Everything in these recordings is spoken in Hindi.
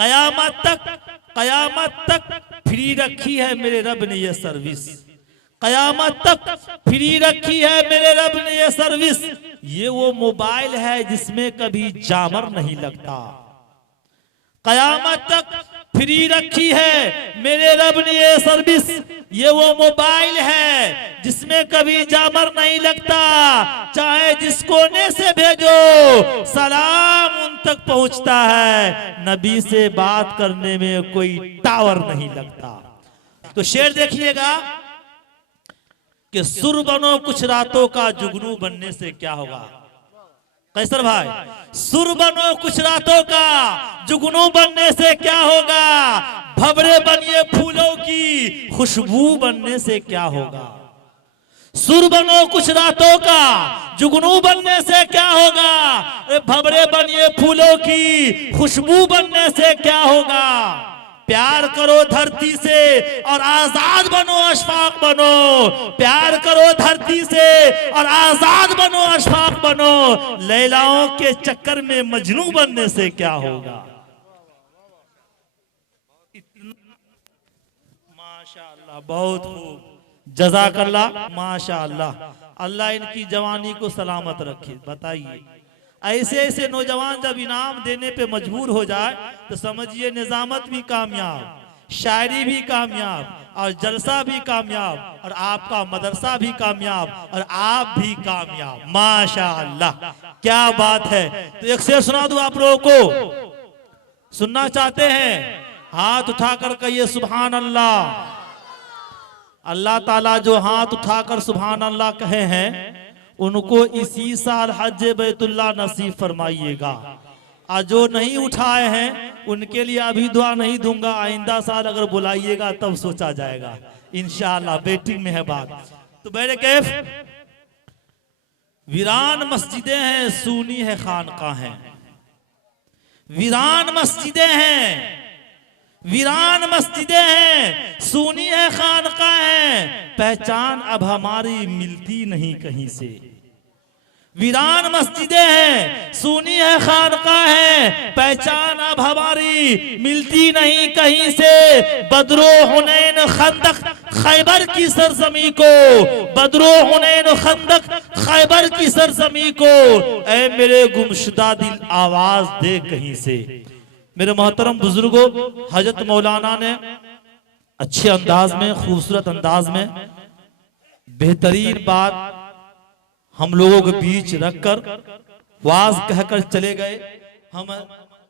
कयामत तक फ्री रखी है मेरे रब ने ये सर्विस, कयामत तक फ्री रखी है मेरे रब ने ये सर्विस। ये वो मोबाइल है जिसमें कभी जामर नहीं लगता। कयामत तक फ्री रखी है मेरे रब ने ये सर्विस। ये वो मोबाइल है जिसमें कभी जामर नहीं लगता। चाहे जिस कोने से भेजो सलाम उन तक पहुंचता है। नबी से बात करने में कोई टावर नहीं लगता। तो शेर देखिएगा कि सुर बनो कुछ रातों का, जुगनू बनने से क्या होगा। कैसर भाई, सुर बनो कुछ रातों का, जुगनू बनने से क्या होगा। भंवरे बनिए फूलों की, खुशबू बनने से क्या होगा। सुर बनो कुछ रातों का, जुगनू बनने से क्या होगा। भंवरे बनिए फूलों की, खुशबू बनने से क्या होगा। प्यार करो धरती से और आजाद बनो, अशफाक बनो। प्यार करो धरती से और आजाद बनो, अशफाक बनो। लैलाओं के चक्कर में मजनू बनने से क्या होगा। माशाअल्लाह, बहुत खूब, जज़ाकल्लाह, माशाअल्लाह। अल्लाह इनकी जवानी को सलामत रखे। बताइए, ऐसे ऐसे नौजवान जब इनाम देने पे मजबूर हो जाए तो समझिए निजामत भी कामयाब, शायरी भी कामयाब और जलसा भी कामयाब और आपका मदरसा भी कामयाब और आप भी कामयाब। माशाअल्लाह, क्या बात है। तो एक शेर सुना दूं आप लोगों को, सुनना चाहते हैं। हाथ उठाकर कहिए सुभान अल्लाह। अल्लाह ताला जो हाथ उठाकर सुभान अल्लाह कहे हैं उनको इसी साल हज बैतुल्लाह नसीब फरमाइएगा। और जो नहीं उठाए हैं उनके लिए अभी दुआ नहीं दूंगा, आइंदा साल अगर बुलाइएगा तब सोचा जाएगा इंशाअल्लाह। वेटिंग में है बात। तो मेरे कैफ, वीरान मस्जिदें हैं, सूनी है खानकाह हैं। वीरान मस्जिदें हैं, वीरान मस्जिदें हैं, सूनी है खानकाह हैं। पहचान अब हमारी मिलती नहीं कहीं से। वीरान मस्जिदें हैं, सूनी है खानकाह हैं। पहचान अब हमारी मिलती नहीं कहीं से। बदरो हुनैन खंदक खैबर की सरजमी को, बदरो हुनैन खंदक खैबर की सरजमी को। ऐ मेरे गुमशुदा दिल आवाज दे कहीं से। मेरे मोहतरम बुजुर्गों, हजरत मौलाना ने अच्छे अंदाज में, खूबसूरत अंदाज में बेहतरीन बात हम लोगों के बीच रखकर वाज कहकर चले गए। हम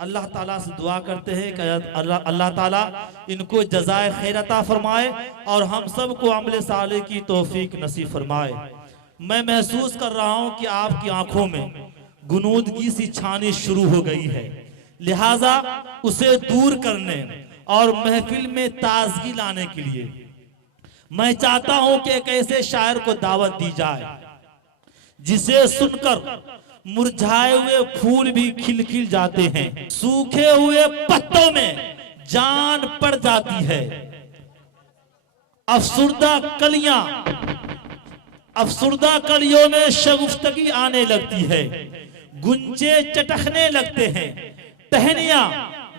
अल्लाह ताला से दुआ करते हैं कि अल्लाह ताला इनको जज़ाए खैर अता फरमाए और हम सब को अमल साले की तौफीक नसीब फरमाए। मैं महसूस कर रहा हूं कि आपकी आंखों में गुनूदगी सी छानी शुरू हो गई है, लिहाजा उसे दूर करने और महफिल में ताजगी लाने के लिए मैं चाहता हूं कि एक ऐसे शायर को दावत दी जाए जिसे सुनकर मुरझाए हुए फूल भी खिल खिल जाते हैं, सूखे हुए पत्तों में जान पड़ जाती है। अफसुर्दा कलियों में शगुफ्तगी आने लगती है, गुंजे चटकने लगते हैं, टहनियां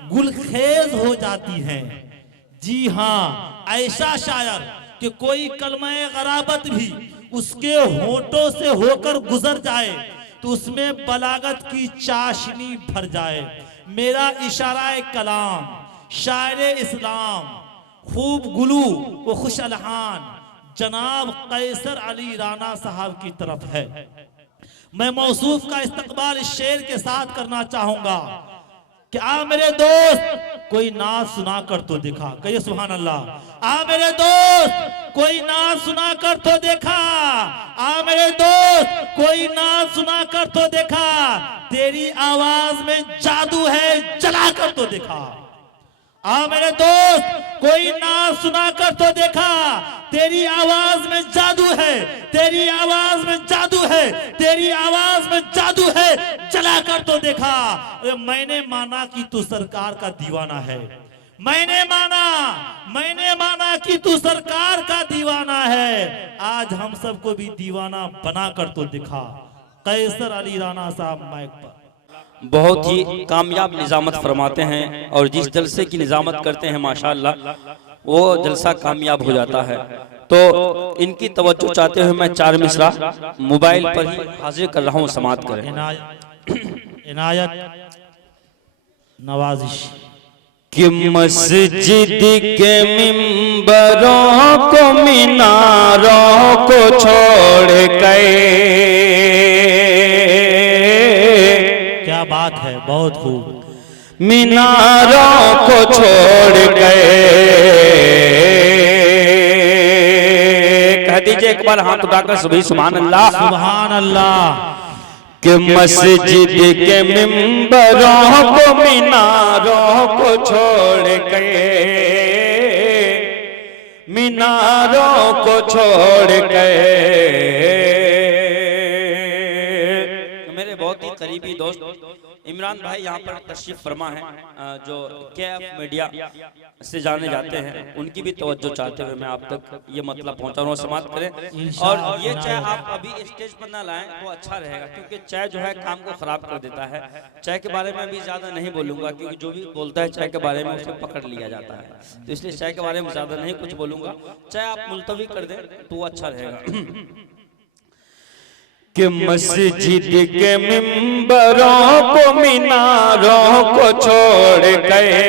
गुलखेज हो जाती हैं। जी हाँ, ऐसा शायर कि कोई कलमे गराबत भी उसके होठों से होकर गुजर जाए तो उसमें बलागत की चाशनी भर जाए। मेरा इशारा कलाम शायर इस्लाम खूब गुलू व खुश अलहान जनाब कैसर अली राना साहब की तरफ है। मैं मौसूफ का इस्तकबाल इस शेर के साथ करना चाहूंगा कि आ मेरे दोस्त कोई नात सुना कर तो दिखा। कहिए सुभान अल्लाह। आ मेरे दोस्त कोई नात सुना कर तो देखा। आ मेरे दोस्त कोई नात सुना कर तो देखा। तेरी आवाज में जादू है, जला कर तो देखा। आ मेरे दोस्त कोई नात सुना कर तो देखा। तेरी आवाज में जादू है, तेरी आवाज में जादू है, तेरी आवाज में जादू है, जला कर तो देखा। मैंने माना कि तू सरकार का दीवाना है। मैंने माना कि तू सरकार का दीवाना है। आज हम सबको भी दीवाना बना कर तो दिखा। कैसर अली राना साहब माइक पर। बहुत ही कामयाब निजामत फरमाते हैं और जिस जलसे की निजामत करते हैं माशाअल्लाह वो जलसा कामयाब हो जाता है। तो इनकी तवज्जो चाहते हुए मैं 4 मिसरा मोबाइल पर ही हाजिर कर रहा हूँ, समाअत करें। इनायत नवाजिश कि मस्जिद के मिंबरों को मीनारों को छोड़ गए, क्या बात है, बहुत खूब। मीनारों को छोड़ गए, कह दीजिए एक बार हाथ उठाकर सभी सुभान अल्लाह। सुभान अल्लाह। कि मस्जिद के मिंबरों को मीनारों को छोड़ गए, मीनारों को छोड़ गए। मेरे बहुत ही करीबी दोस्त इमरान भाई यहाँ पर तशरीफ फरमा है, जो KF मीडिया से जाने जाते हैं, उनकी भी तवज्जो चाहते हुए मैं आप तक ये मतलब पहुँचा रहा हूँ, समाप्त करें। और ये चाय आप अभी स्टेज पर ना लाएं तो अच्छा रहेगा, क्योंकि चाय जो है काम को खराब कर देता है। चाय के बारे में अभी ज़्यादा नहीं बोलूँगा, क्योंकि जो भी बोलता है चाय के बारे में उसे पकड़ लिया जाता है, तो इसलिए चाय के बारे में ज़्यादा नहीं कुछ बोलूँगा। चाय आप मुलतवी कर दें तो अच्छा रहेगा। कि मस्जिद के मिंबरों को मीनारों को छोड़ गए,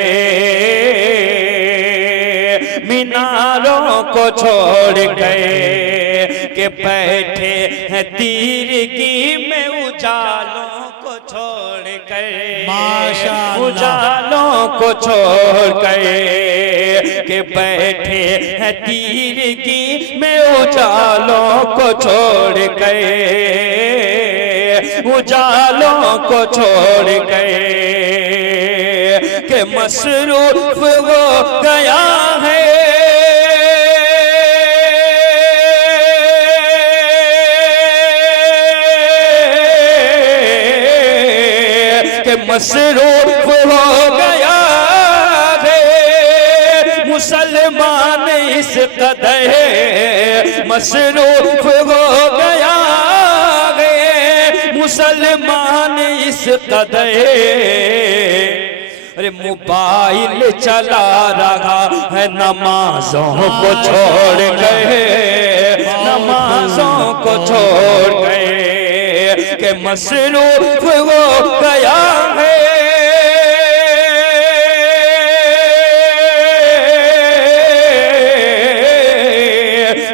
मीनारों को छोड़ गए। कि बैठे हैं तीरगी में उजालों को छोड़ गए, माशाअल्लाह। उजालों को छोड़ गए। कि बैठे हैं तीरगी में उजालों को छोड़ गए, उजालों को छोड़ गए। कि मसरूफ हो गया है, कि मसरूफ हो गया है मुसलमान इस कदर, मसरूफ हो गया है मुसलमान इस कदर। अरे मोबाइल चला रहा है, नमाजों को छोड़ गए, नमाजों को छोड़ गए। कि मसरूफ हो गया है,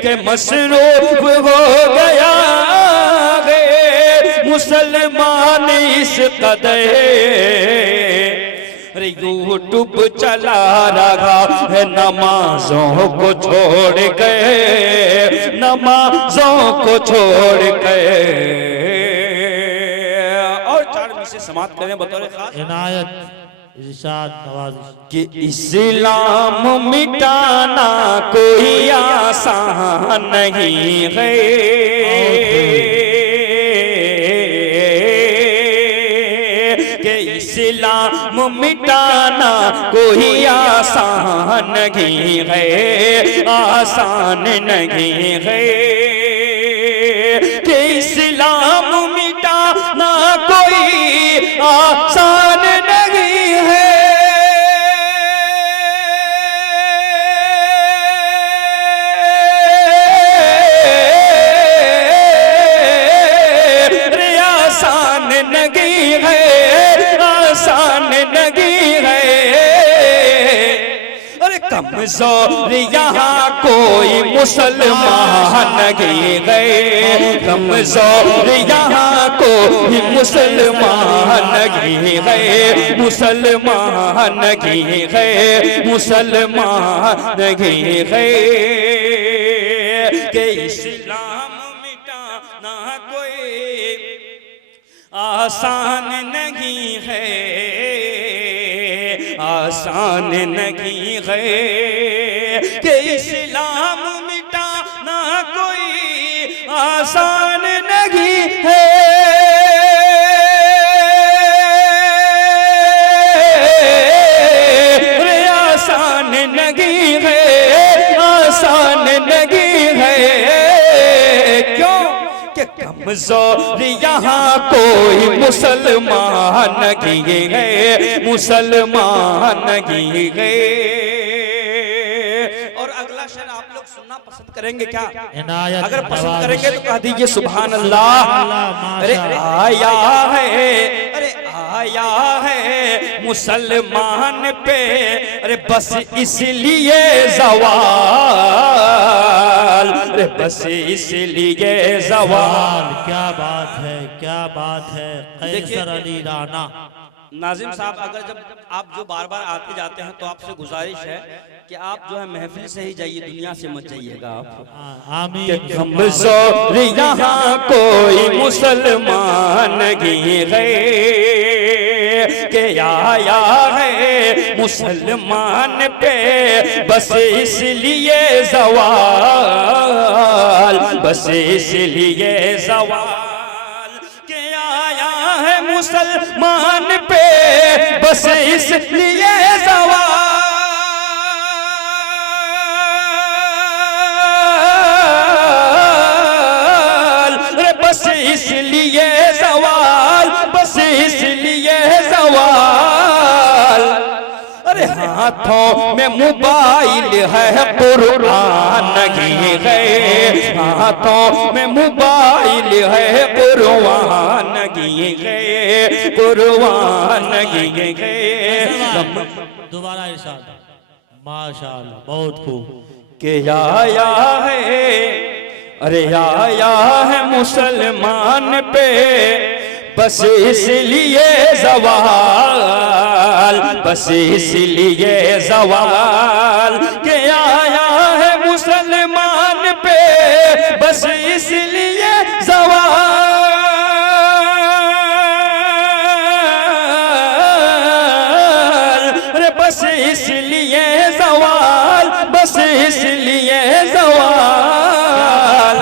कि मसरूफ हो गया है मुसलमान इस कदर। अरे यूट्यूब चला रहा है, नमाजों को छोड़ गए, नमाजों को छोड़ गए। और 4 में से समाप्त करें बतौर खास। इनायत इरशाद नवाजिश कि इस्लाम मिटाना कोई आसान नहीं है, कि इस्लाम मिटाना कोई आसान नहीं है, आसान नहीं है। कि इस्लाम मिटाना कोई आसान नहीं है, आसान नहीं है, आसान नहीं है। अरे कमजोर यहाँ कोई मुसलमान नहीं है, कमजोर यहाँ कोई मुसलमान नहीं है, मुसलमान नहीं है, मुसलमान नहीं है। कि इस्लाम मिटाना कोई आसान नहीं है, आसान नहीं है। कि इस्लाम मिटाना कोई आसान नहीं है, आसान नहीं है, आसान नहीं है। क्यों? कि कम कमजोर यहाँ कोई मुसलमान नहीं है, मुसलमान नहीं है। और अगला शेर आप लोग सुनना पसंद करेंगे क्या? अगर पसंद करेंगे तो कह दीजिए सुभान अल्लाह। अरे आया है, अरे आया है मुसलमान पे, अरे बस इसलिए ज़वाल, अरे बस इसलिए ज़वाल। क्या बात है, क्या बात है। कैसर अली राना। नाजिम साहब, अगर जब आप जो बार बार आते जाते हैं तो आपसे गुजारिश है कि आप जो है महफिल से ही जाइए, दुनिया से मत जाइएगा आप। आमीन। कमजोर यहाँ कोई मुसलमान नहीं है, के आया है मुसलमान पे बस इसलिए ज़वाल, बस इसलिए ज़वाल, के आया है मुसलमान पे बस इसलिए ज़वाल, बस इसलिए ज़वाल, बस इसलिए ज़वाल। अरे हाथों में मोबाइल है, कुरान नहीं है, हाथों में मोबाइल है, कुरान नहीं है, कुरान नहीं है। दोबारा इरशाद। माशाअल्लाह, बहुत खूब। के आया है, अरे आया है मुसलमान पे बस इसलिए ज़वाल, बस इसलिए ज़वाल, के आया है मुसलमान पे बस इसलिए ज़वाल, अरे बस इसलिए ज़वाल, बस इसलिए ज़वाल।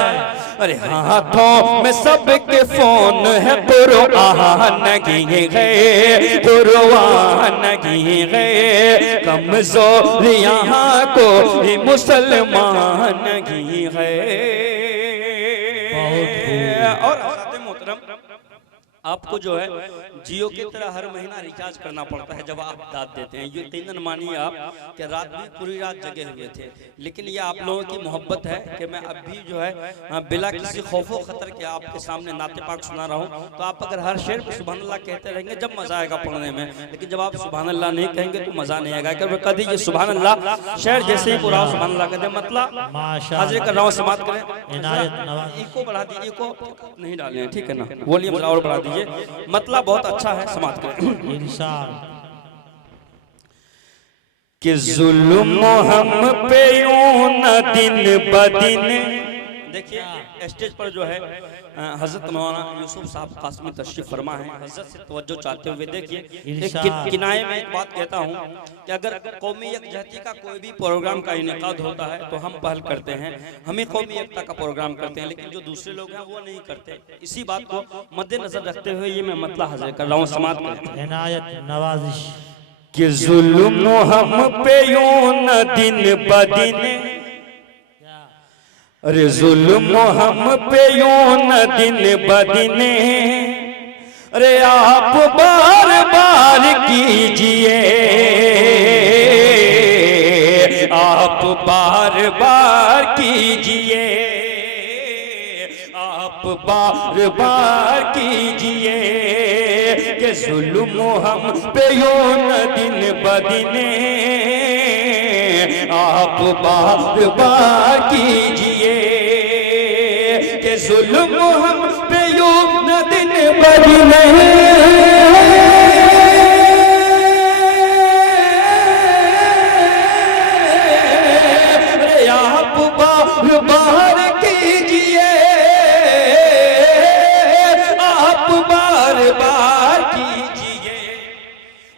अरे हाथों में सबके फोन है, कुरान नहीं है, कुरान नहीं है। कमजोर यहाँ कोई मुसलमान नहीं है। और मोहतरम, आपको जो है जियो की तरह हर महीना रिचार्ज करना पड़ता है जब आप दाद देते हैं। ये यकीनन मानिए आप कि रात भी पूरी रात जगे हुए थे, लेकिन ये आप लोगों की मोहब्बत है कि मैं अब भी जो है बिला किसी खौफो खतर के आपके सामने नाते पाक सुना रहा हूँ। तो आप अगर हर शेर पर सुभान अल्लाह कहते रहेंगे जब मजा आएगा पढ़ने में, लेकिन जब आप सुभान अल्लाह नहीं कहेंगे तो मजा नहीं आएगा। अगर कह दीजिए सुभान अल्लाह, शेर जैसे ही पूरा सुभान अल्लाह कहते मतलब हाजिर कर रहा हूँ, समाप्त करें। इको बढ़ा दीजिए, इको नहीं डालने हैं, ठीक है ना, वॉल्यूम और बढ़ा दीजिए, मतलब बहुत अच्छा है, समाप्त करें। इंशाअल्लाह। कि जुल्म हम पे यूं न दिन बदिन। देखिए स्टेज पर जो है हजरत मौलाना यूसुफ साहब कासमी तशरीफ फरमा है। हजरत से तवज्जो चाहते हुए देखिए, एक किनाए में एक बात कहता हूँ कि अगर कौमी यकजहती का कोई भी प्रोग्राम का इनेकाद होता है तो हम पहल करते हैं, हमें कौमी एकता का प्रोग्राम करते हैं, लेकिन जो दूसरे लोग हैं वो नहीं करते। इसी बात को मद्देनजर रखते हुए ये मैं मतला हाजिर कर रहा हूँ, समाप्त इनायत नवाजिश। कि जुल्म हम पे यूं न दिन बदिन, अरे जुल्म हम पे यूं न दिन बदिने, अरे आप बार बार कीजिए, आप बार बार कीजिए, आप बार बार कीजिए, कि जुल्म हम पे यूं न दिन बदिने, आप बार बार कीजिए, कि जुल्म हम पे यूं न दिन बदिने, आप बार बार कीजिए, आप बार बार कीजिए।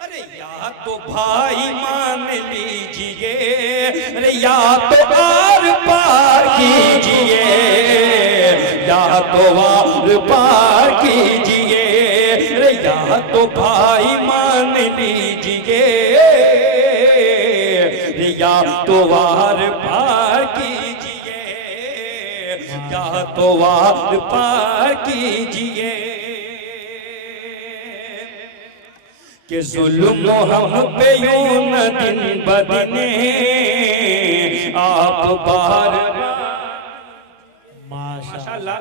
अरे या तो भाई मान लीजिए, अरे या तो आर पार कीजिए, या तो आर पार कीजिए, अरे या तो भाई मान लीजिए, या तो आर पार कीजिए, या तो वार पार कीजिए कि जुल्म हम पे यूं न दिन बदने आप बार माशाअल्लाह।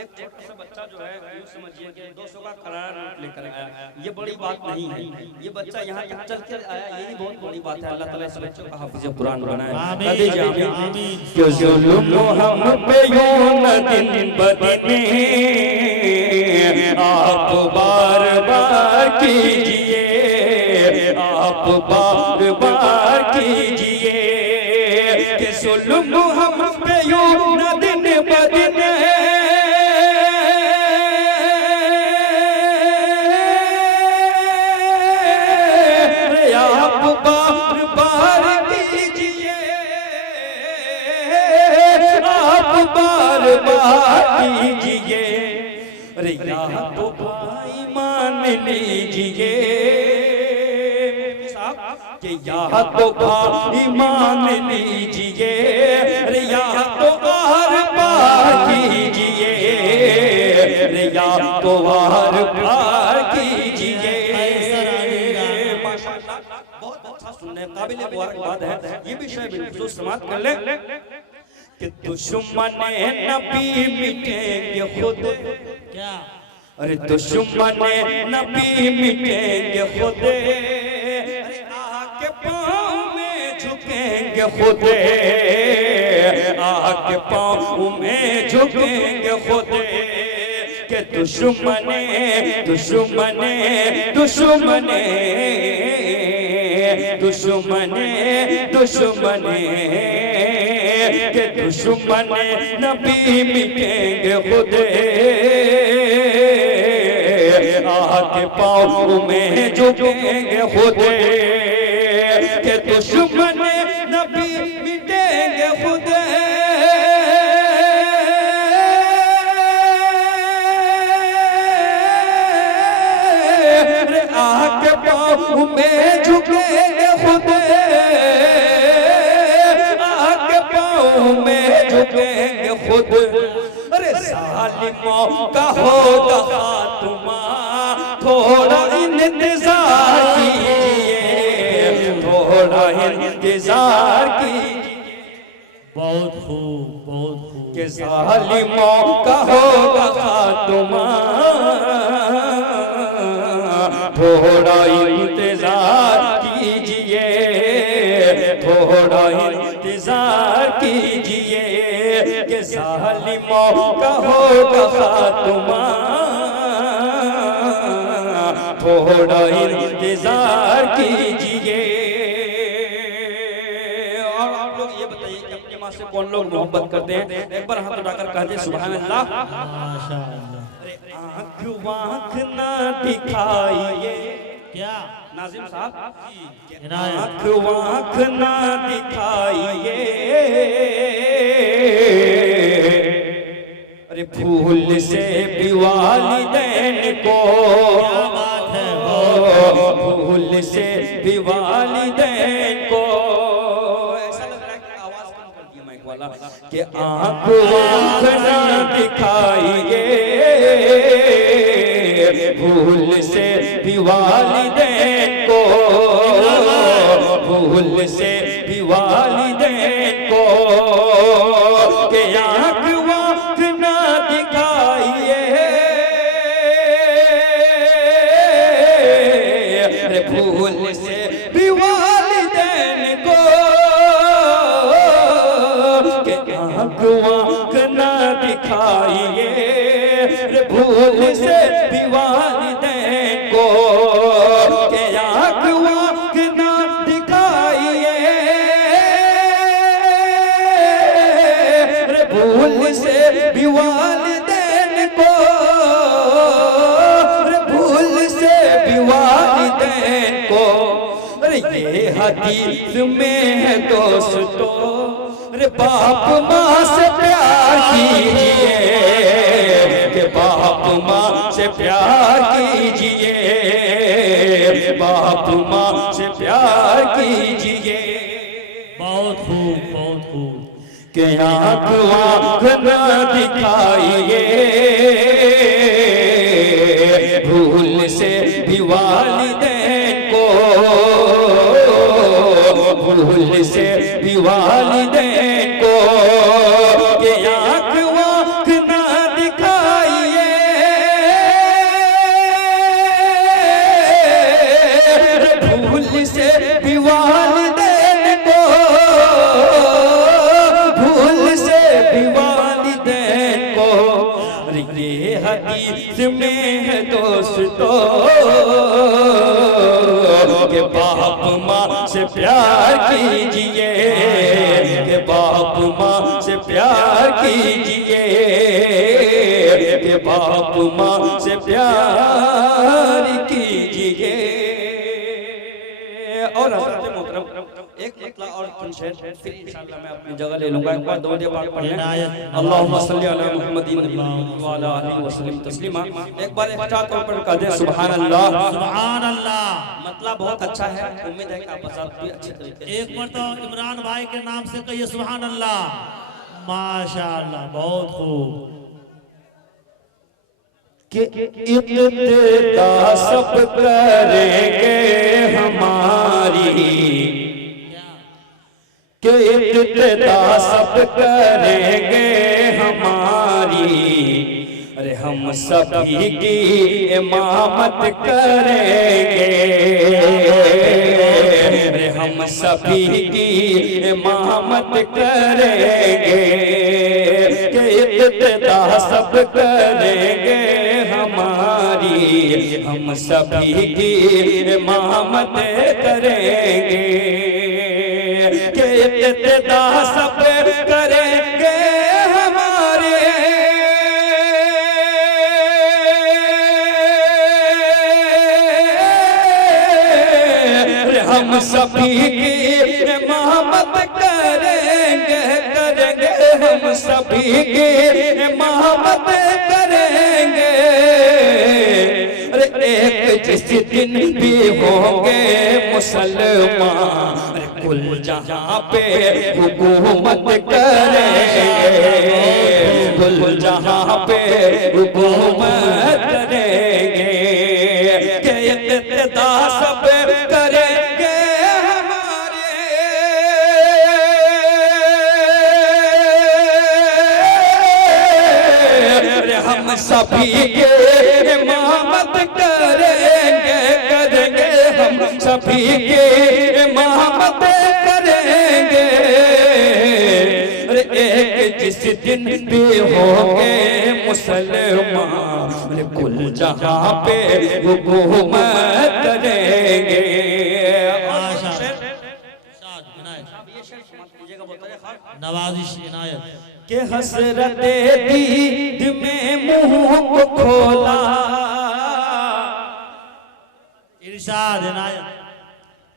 एक छोटा सा बच्चा जो है यूं समझिए कि 200 का करार नोट लेकर आया, ये बड़ी बात नहीं है। ये बच्चा यहाँ तक चल कर आया, यही बहुत बड़ी बात है। अल्लाह ताला इस बच्चे को हाफिज़ कुरान बनाए। आमीन। कि जुल्म हम पे यूं न दिन बदने आप बार बार कीजिए, आप बार बार कीजिए कि जुल्म हम पे यूं न दिन बदने आप बार बार कीजिए, आप बार बार कीजिए। अरे यहाँ तो भाई मान लीजिए कि यहाँ तो भाई मान लीजिए, अरे यहाँ तो बार बार कीजिए, अरे यहाँ तो बार बार कीजिए। माशाअल्लाह बहुत अच्छा सुनने काबिल मुबारकबाद है। ये भी शायद बिल्कुल समाप्त कर ले कि दुश्मन नबी मिटेंगे खुद, क्या? अरे दुश्मन नबी मिटेंगे खुद, अरे आके पाँव में झुकेंगे खुद, आके पाँव में झुकेंगे खुद के दुश्मन दुश्मन दुश्मन दुश्मन दुश्मन के दुश्मन नबी मिटेंगे खुद, आके पाँव में झुकेंगे खुद के दुश्मन नबी मिटेंगे खुद। आके पाँव में झुकेंगे खुद, आके पाँव में झुकेंगे खुद। अरे जालिमों का होगा खात्मा, थोड़ा इंतजार कीजिए, थोड़ा इंतजार कीजिए। बहुत खूब, बहुत खूब। कि जालिमों का होगा खात्मा, थोड़ा इंतजार कीजिए, थोड़ा इंतजार कीजिए कि जालिमों का होगा खात्मा, थोड़ा इंतजार कीजिए। और आप लोग ये बताइए कि अपनी माँ से कौन लोग मोहब्बत करते हैं? एक बार हाथ उठाकर कहते सुभान अल्लाह। माशाअल्लाह। आँख वाँख ना दिखाइए, क्या? नाजिम साहब, इनायत। आँख वाँख ना दिखाइए, अरे फूल से भी वालिदैन को, क्या बात है, फूल से भी वालिदैन को। ऐसा लग रहा है कि आवाज कम कर दिया माइक वाला कि आँख वाँख ना दिखाइए, फूल से भी वालिदैन को, फूल से भी वालिदैन को कि आँख वाँख ना दिखाइए, फूल से भी वालिदैन को कि आँख वाँख ना दिखाइए, भूल से भी वालिदैन को कि आँख वाँख ना दिखाइए, भूल से भी वालिदैन को, भूल से भी वालिदैन को। अरे ये हदीस में है दोस्तों, अरे बाप माँ से प्यार कीजिए, के बाप माँ से प्यार कीजिए, बाप माँ से प्यार कीजिए। बहुत खूब, बहुत खूब। के आँख न दिखाइए, भूल से भी वालिदैन को, भूल से भी वालिदैन को, के आँख न दिखाइए, भूल से भी वालिदैन को, भूल से भी वालिदैन को। ये हदीस में है दोस्तों के बाप माँ से प्यार कीजिए, के बाप माँ से प्यार कीजिए, के बाप माँ से प्यार कीजिए। और हज़रत मोहतरम एक मतला और शेर फिर इंशाअल्लाह मैं अपनी जगह ले लूंगा। एक बार दो दे पाक पढ़ लें, अल्लाहुम्मा सल्ली अला मुहम्मदिन व अला आलिहि व सल्लम तस्लीमा। एक बार एक्स्ट्रा तौर पर कह दें सुभान अल्लाह, सुभान अल्लाह। मतलब बहुत अच्छा है, उम्मीद है कि आप सब भी अच्छे तरीके से एक बार तो इमरान भाई के नाम से कहिए सुभान अल्लाह। माशाअल्लाह, बहुत खूब। कि इब्तिदा सब करेंगे हमारी, कि इब्तिदा सब करेंगे हमारी, अरे हम सभी की इमामत करेंगे, अरे हम सभी की इमामत करेंगे, कि इब्तिदा सब करेंगे हमारी, हम सभी की इमामत करेंगे, कि इब्तिदा सब करेंगे हमारे, हम सभी की इमामत करेंगे, करेंगे हम सभी की इमामत करेंगे। अरे एक जिस दिन भी होंगे मुसलमान, कुल जहाँ पे हुकूमत करेंगे, कुल जहाँ पे हुकूमत करेंगे, के इब्तिदा सब करेंगे हमारे, हम सभी के इमामत करेंगे, करेंगे हम सभी के इमामत करेंगे। अरे एक जिस दिन भी होंगे मुसलमान, कुल जहाँ पे हुकूमत करेंगे। नवाजिश इनायत के हसरत दीद में मुंह को खोला, इरशाद इनायत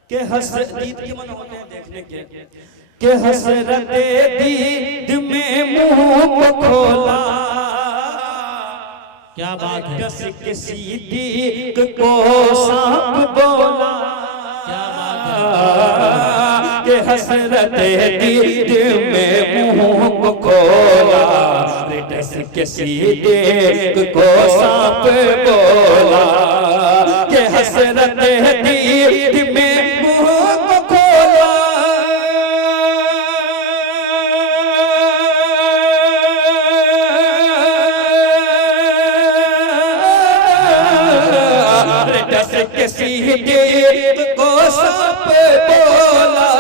के हसरत दीद के मन होते हैं देखने के हसरत दीद में मुंह को खोला, क्या बात है, कस के सिद्दीक को सांप बोला, क्या बात है, के हसरत दीद में मुंह को खोला, कस के सिद्दीक को सांप बोला, के हसरत दीद में मुंह को खोला, कस के सिद्दीक को सांप बोला,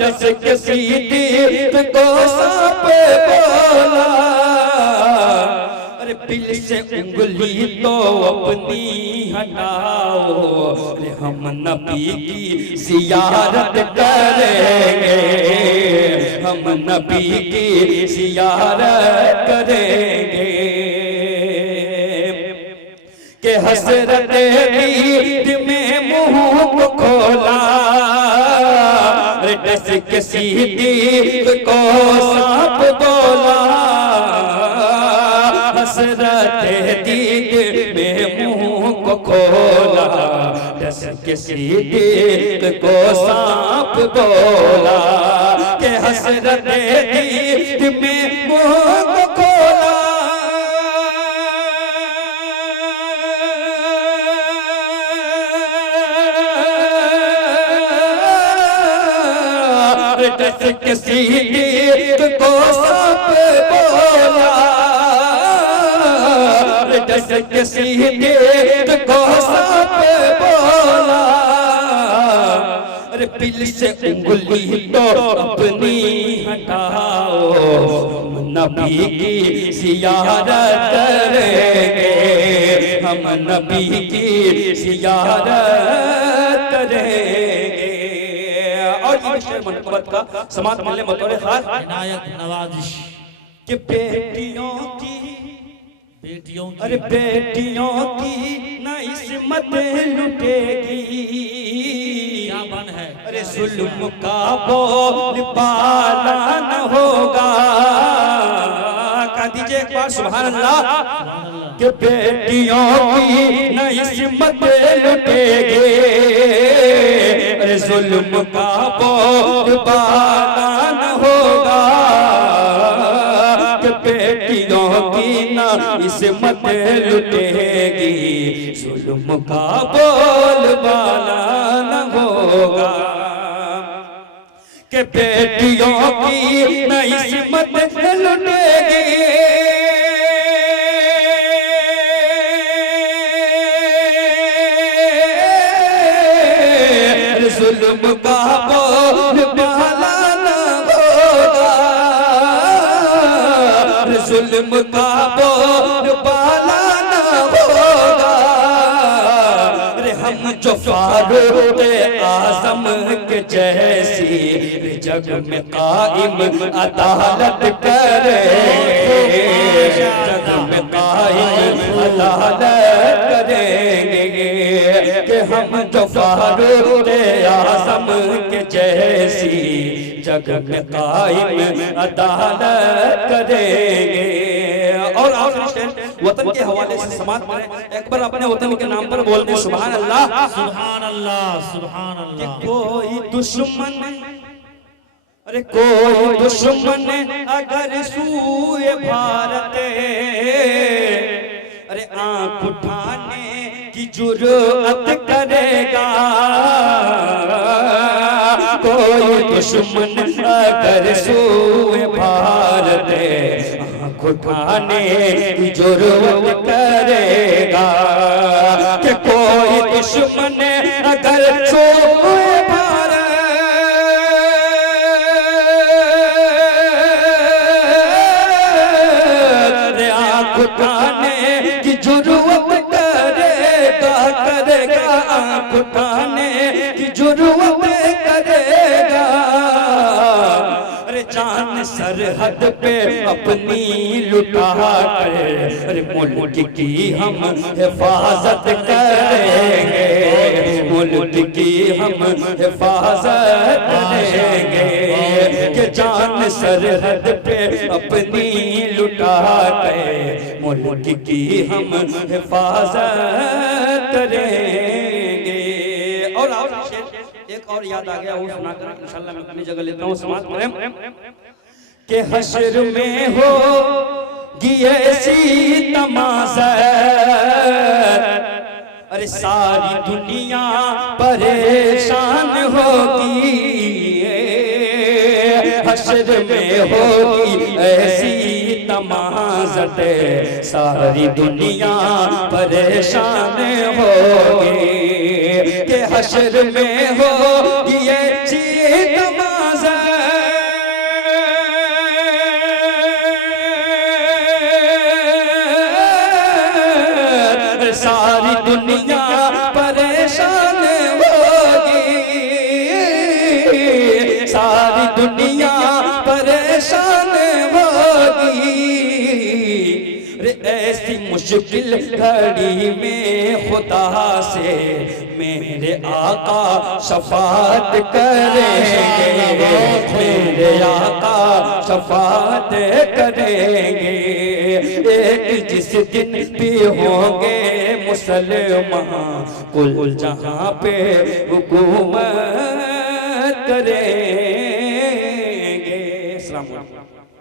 कस के सिद्दीक को सांप बोला। अरे बिल से उंगली तो अपनी हटाओ, अरे हम नबी की जियारत करेंगे, हम नबी की जियारत करेंगे, के हसरत दीद में मुंह को खोला, डस के सिद्दीक को सांप बोला, हसरत दीद में मुंह को खोला, डस के सिद्दीक को सांप बोला, के हसरत दीद में मुंह को खोला, डस के सीने को सांप बोला, डस के सीने को सांप बोला, अरे पिल से उंगली तो अपनी हटाओ, नबी की जियारत करेंगे, हम नबी की जियारत करेंगे। और ये शेर मनकबत का समात मिलने बतौर खास इनायत नवाजिश कि बेटियों की अरे बेटियों की न इस्मत लुटेगी, क्या बन है, अरे जुल्म का बोल बाला न होगा। कह दीजिए एक बार सुभान अल्लाह कि बेटियों की न इस्मत लुटेगी, अरे जुल्म का बोल बाला न होगा, कि बेटियों की न इस्मत लुटेगी, जुल्म का बोल बाला न होगा, कि बेटियों की न इस्मत लुटेगी, जुल्म का बोल बाला न होगा, जुल्म का बोल बाला न होगा, अरे हम जो फारूक आज़म के जैसी जग में कायम अदालत करेंगे, जग में कायम अदालत करेंगे, कि हम जो फारूक आज़म के जैसी जग में कायम अदालत करेंगे। और आखिरी शेर वतन के हवाले से समात में एक बार अपने वतन के नाम पर बोलते सुभान अल्लाह, सुभान अल्लाह, सुभान अल्लाह। कोई दुश्मन अरे कोई दुश्मन अगर सूए भारत, अरे आंख उठाने की जुर्रत करेगा, कोई दुश्मन अगर सूए भारत, आंख उठाने की जुर्रत करेगा, कि कोई दुश्मन अगर सूए उठाने की जुर्रत करेगा, आंख उठाने की जुर्रत करेगा, अरे जान सरहद पे अपनी लुटा कर, अरे मुल्क की हम हिफाजत करेंगे, मुल्क की हम हिफाजत करेंगे, कि जान सरहद पे अपनी लुटा कर मुल्क की हम हिफाजत करेंगे। और एक और याद आ गया, वो सुनाकर इंशाल्लाह मैं अपनी जगह लेता हूँ समात में, कि हश्र में होगी ऐसी तमाज़त, अरे सारी दुनिया परेशान होगी, हश्र में होगी ऐसी तमाज़त, सारी दुनिया परेशान होगी, कि हश्र में होगी ऐसी तमाज़त, सारी दुनिया परेशान होगी, सारी दुनिया परेशान होगी, ऐसी मुश्किल घड़ी में खुदा से मेरे आका शफाअत करेंगे, मेरे आका शफाअत करेंगे, एक जिस दिन भी होंगे मुसलमान कुल जहां पे हुकूमत करेंगे। अस्सलाम वालेकुम।